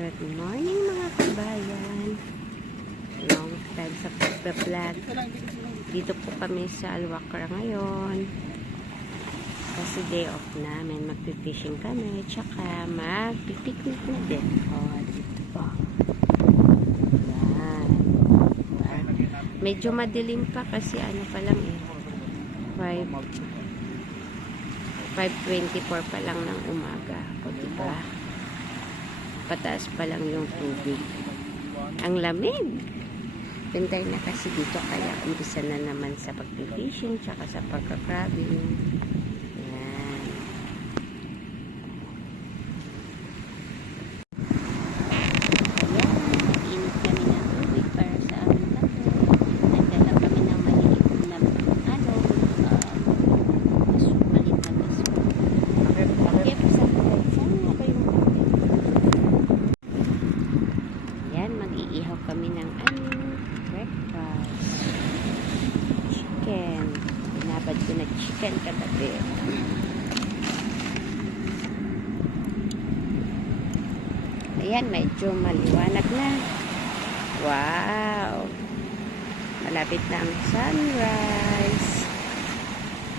Good morning mga kabayan. Long time sa pagbablog. Dito po kami sa Alwakra ngayon. Kasi day off namin. Magpipishing kami. Tsaka magpipiknik na din. Dito po. Yan. Medyo madilim pa kasi ano pa lang 5:24 pa lang ng umaga. O diba? Pataas pa lang yung tubig. Ang lamig. Winter na kasi dito kaya umpisa na naman sa pag-fishing tsaka sa pagka-crabbing. Yan. Ayan. Init kami ng tubig para sa aming lahat. Nagdala kami ng maliit na maliit na baso. Okay po sa saan nga ba yung mag-iihaw kami ng breakfast. Chicken. Binabad ko na chicken kagabi. Ayan, medyo maliwanag na. Wow! Malapit na ang sunrise.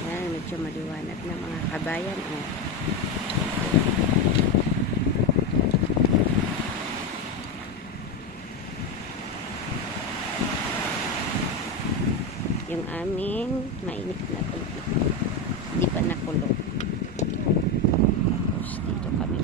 Ayan, medyo maliwanag na mga kabayan. Yung aming mainit na tubig. Hindi pa nakulog. Tapos dito kami.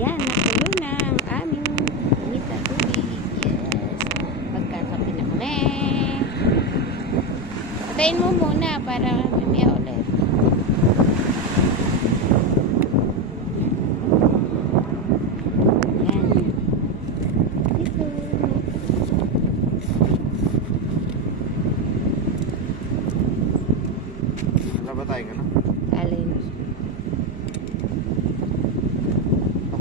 Ayan, natulo na ang aming init na tubig. Yes. Magkakape na kami. Patayin mo muna para mamaya ulit. Ayan. Dito. Nabatay ka na? Alin.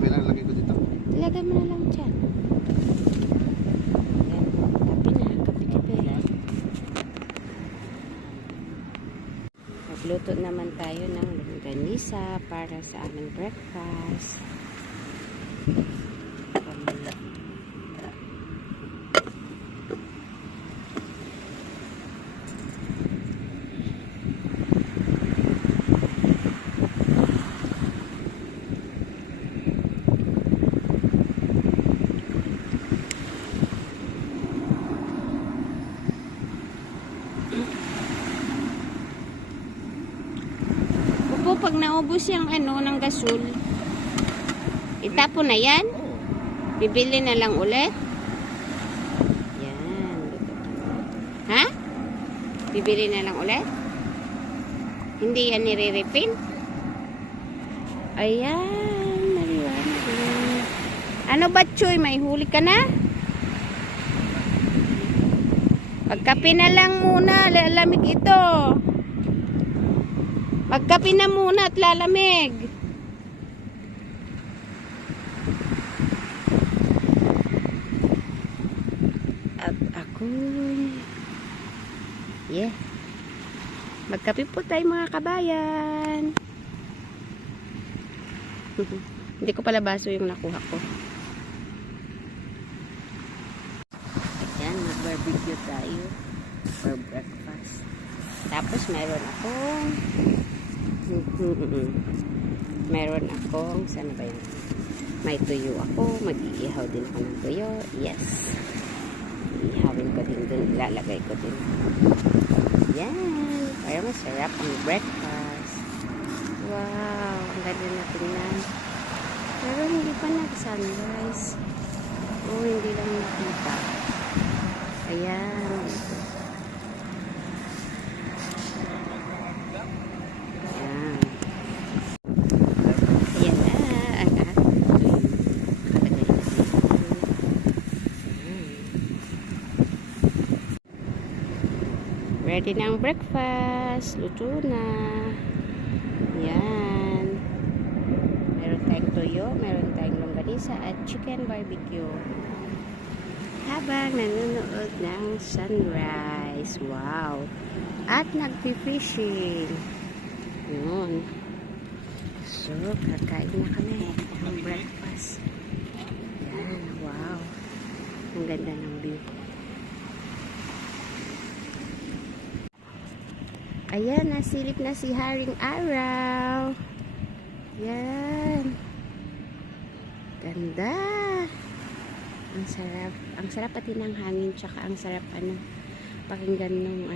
Lagay ko dito. Ilagay mo na lang dyan. Ayan. Kape na. Kape-kape. Magluto naman tayo ng longganisa para sa aming breakfast. Pag naubos yung ng gasol, itapon na yan. Bibili na lang ulit. Yan. Ha? Bibili na lang ulit? Hindi yan nire-refill? Ayan. Naliwanag. Ano ba, Choy? May huli ka na? Pagkape na lang muna. Lalamig ito. Magkape na muna at lalamig. At ako. Yeah. Magkape po tayo mga kabayan. Hindi ko pala baso yung nakuha ko. Ayan, mag-barbecue tayo for breakfast. Tapos meron akong sana ba yun? May tuyo ako. Mag-iihaw din ako ng tuyo. Yes. Iihawin ko din dun. Ilalagay ko din. Yan. Para masarap ang breakfast. Wow. Ang ganda na tingnan. Pero hindi pa nag-sunrise. Hindi lang nakita. Ayan. Ready na ang breakfast. Luto na. Yan. Meron tayong toyo, meron tayong longganisa at chicken barbecue. Habang nanonood ng sunrise. Wow. At nagpi-fishing. Yun. So, kakain na kami ng breakfast. Yan. Wow. Ang ganda ng view. Ayan, nasilip na si Haring Araw. Yan. Ganda. Ang sarap. Ang sarap pati ng hangin, tsaka ang sarap pakinggan nung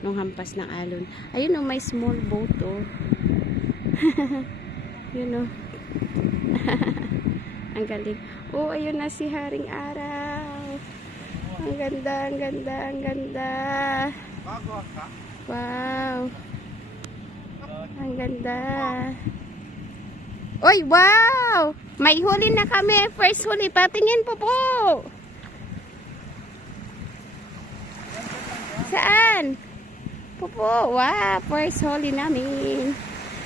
nung hampas ng alon. Ayun may small boat Yun ang galing. Ayun na si Haring Araw. Ang ganda, ang ganda, ang ganda. Wow. Ang ganda. Oy, wow! May huli na kami. First huli. Patingin po. Saan? Pupo. Wow, first huli namin.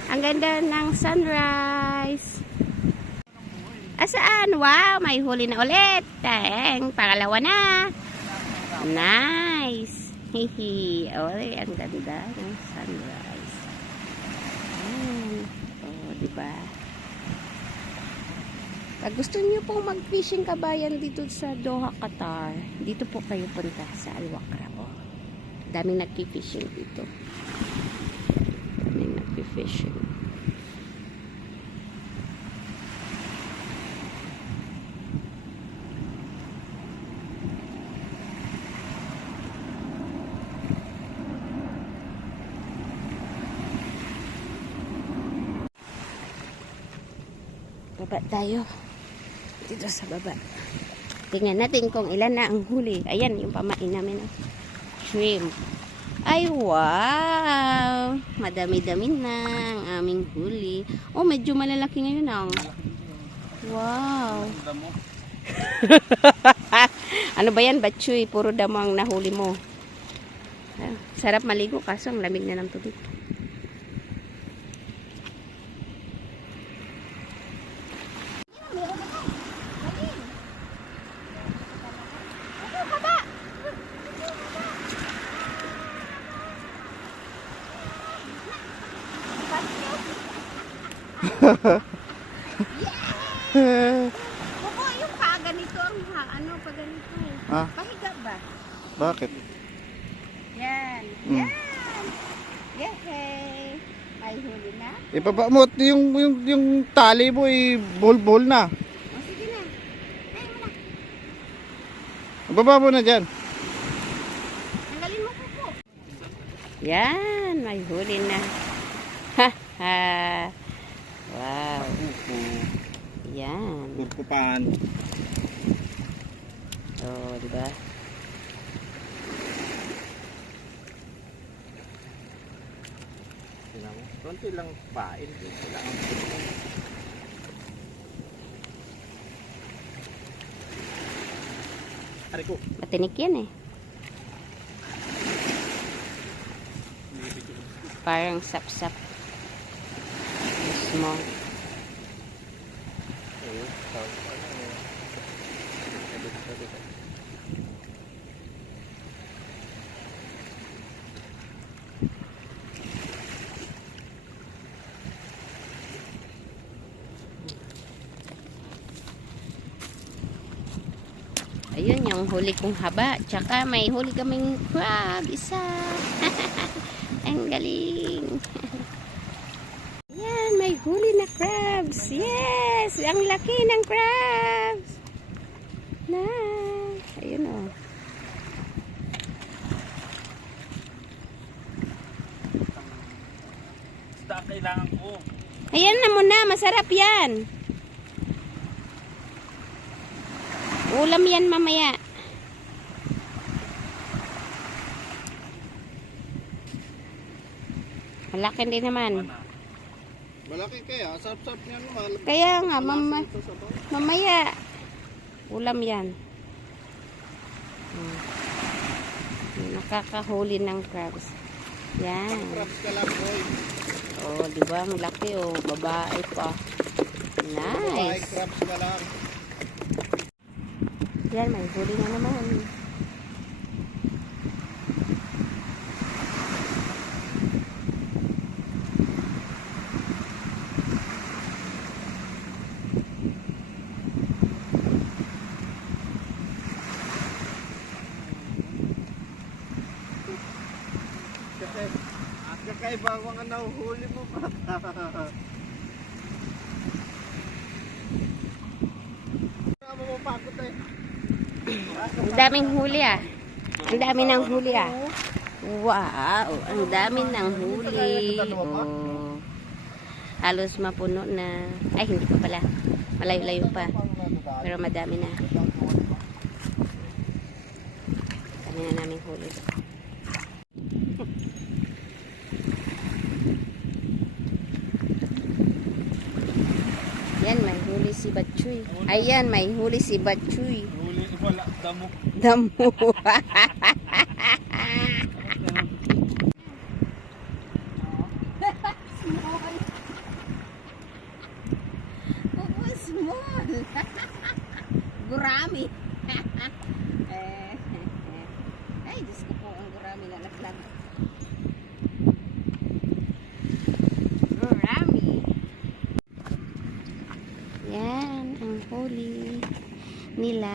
Ang ganda ng sunrise. Saan? Wow, may huli na ulit. Pangalawa na. Nice. Hihi. Ang ganda ng sunrise. Diba? Pag gusto niyo pong mag-fishing kabayan dito sa Doha, Qatar, dito po kayo punta sa Al Wakrah. Daming nagki-fishing dito. Daming nagki-fishing. Baba tayo. Dito sa baba. Tingnan natin kung ilan na ang huli. Ayan, yung pamain namin. Shrimp. Ay, wow! Madami-dami na ang aming huli. Medyo malalaki ngayon Wow! Ano ba yan, Batchoy? Puro damo ang nahuli mo. Sarap maligo kaso ang lamig na ng tubig. Buko, yung ganito ang pag ganito. Pahiga ba? Bakit? Yan. Yan. Yehey. May huli na. Ibaba mo yung tali mo bol na. Sige na. Ay mo na. Ibaba mo na dyan. Tanggalin mo po. Yan. May huli na. Wow. Yan. Purpupan. Diba? Konti lang pain. Ari ko. Matinik yan Parang sap-sap. Small. Ayun yung huli kong haba. Tsaka may huli kaming crab. Isa. Ang galing. Yan, may huli na crabs. Yes! Ang laki ng crabs. Nice. Ayun Isda kailangan ko. Ayan na muna. Masarap yan. Ulam yan mamaya. Malaki din naman. Malaki kaya, sarap-sarap niya naman. Kaya nga, mamaya. Ulam yan. Nakakahuli ng crabs. Yan. Crabs ka lang, boy. Oh, di ba? Ang laki oh. Babae pa. Babae, Nice. crabs ka lang. Yan, may huli na naman. At kakaiba ang mga nahuhuli mo pa. Mapapakot eh. Ang daming huli ah. Ang dami ng huli ah. Wow, ang dami ng huli. Oh. Halos mapuno na. Ay, hindi pa pala. Malayo-layo pa. Pero madami na. Dami na naming huli. Yan, may huli si Batchoy. Ayan, may huli si Batchoy. Huli, wala, damo. Damo. Small. Gurami. Ay, Diyos ko po, ang gurami na naglag. Gurami. Yan, ang huli nila.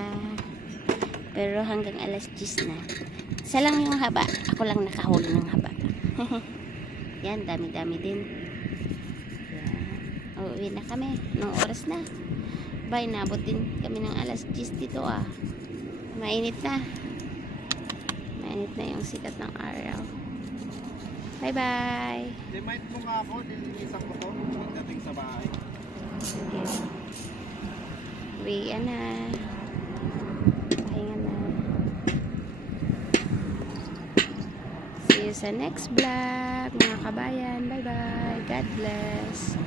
Pero hanggang alas 10 na. Isa lang yung haba. Ako lang nakahuli ng haba. Yan, dami-dami din. Yan. Uuwi na kami. Nung oras na. Bye, nabot din kami ng alas 10 dito ah. Mainit na. Mainit na yung sikat ng araw. Bye-bye. Limite mo nga ako, nilinisan ko to pagdating sa bahay. Sige. Uwi na. Pahinga na. See you sa next vlog, mga kabayan. Bye-bye. God bless.